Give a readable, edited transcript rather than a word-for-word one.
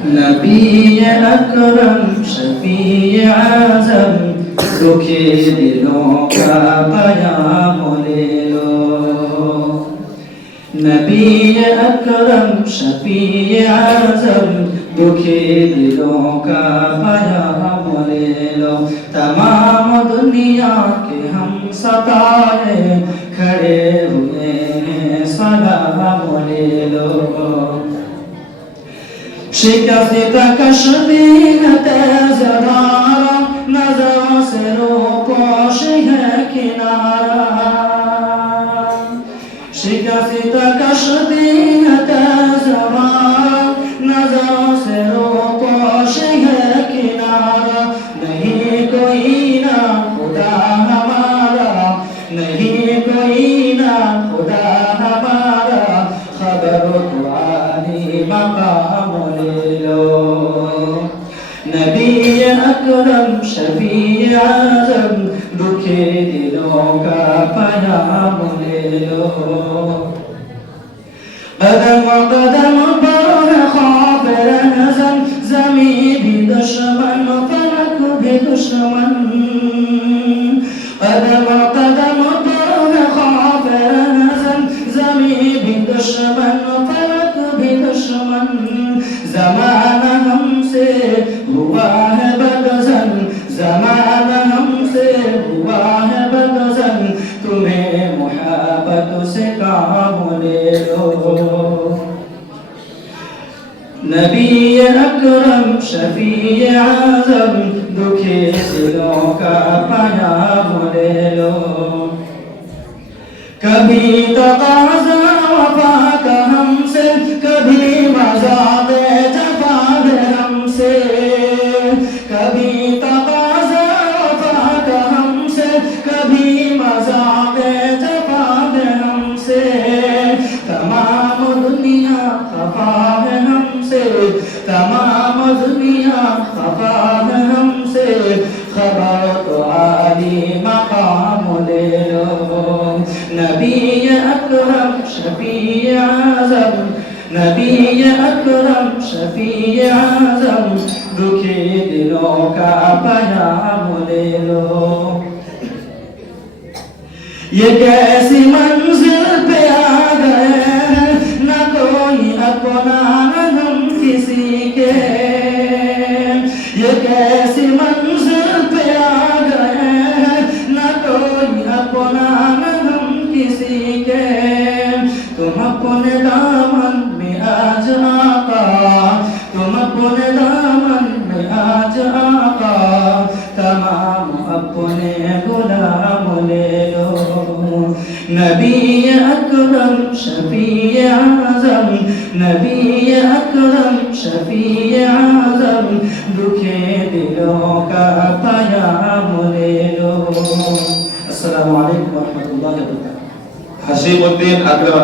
नबी अकरम शफी आज़म दुखे दिलों का पयाम ले लो। नबी अकरम शफी आज़म दुखे दिलों का पयाम ले लो। तमाम दुनिया के हम सताए खड़े हुए हैं सलाम ले लो। शिकस्त कश्मीर तेज़दारा नज़रों से रोपोश है किनारा। शिकस्त कश्मीर तेज़दारा नज़रों से रोपोश है किनारा। नहीं कोई ना खुदा हमारा, नहीं कोई ना खुदा हमारा, खबर तुम्हारी मकाम ले लो। नबी अकरम शफी आज़म दुखे दिलों का पयाम ले लो। कदम कदम पर खौफ रहज़न, ज़मीं भी दुश्मन फलक भी दुश्मन। कदम कदम पर खौफ रहज़न, ज़मीं भी दुश्मन फलक भी दुश्मन। ज़माना हमसे हुआ है बदज़न, ज़माना हमसे हुआ है बदज़न, तुम्हें मुहब्बत से काम ले लो। नबी अकरम शफी आज़म दुखे दिलों का पयाम ले लो। कभी तकाज़ा वफ़ा का हमसे, कभी मज़ाक़ जफ़ा है हमसे। कभी तकाज़ा वफ़ा का हमसे, कभी मज़ाक़ जफ़ा है हमसे। तमाम दुनिया खफ़ा है हमसे, तमाम दुनिया खफ़ा है हमसे, खबर तो आली मकाम ले लो। नबी अकरम शफी आज़म, नबी अकरम शफी आज़म दुखे दिलों का पयाम ले लो। ये कैसी मंजिल पे आ गए हैं, न कोई अपना न हम किसी के। ये कैसी मंजिल पे आ गए हैं, न कोई अपना न हम किसी के। तुम अपने दामन में आज आका, तुम अपने दामन में आज आका, तमाम अपने गुलाम ले लो। नबी अकरम शफी आज़म, नबी अकरम शफी आज़म दुखे दिलों का पयाम ले लो। अस्सलामु अलैकुम व रहमतुल्लाहि व बरकातुहू। হাসিবউদ্দিন আগ্রা।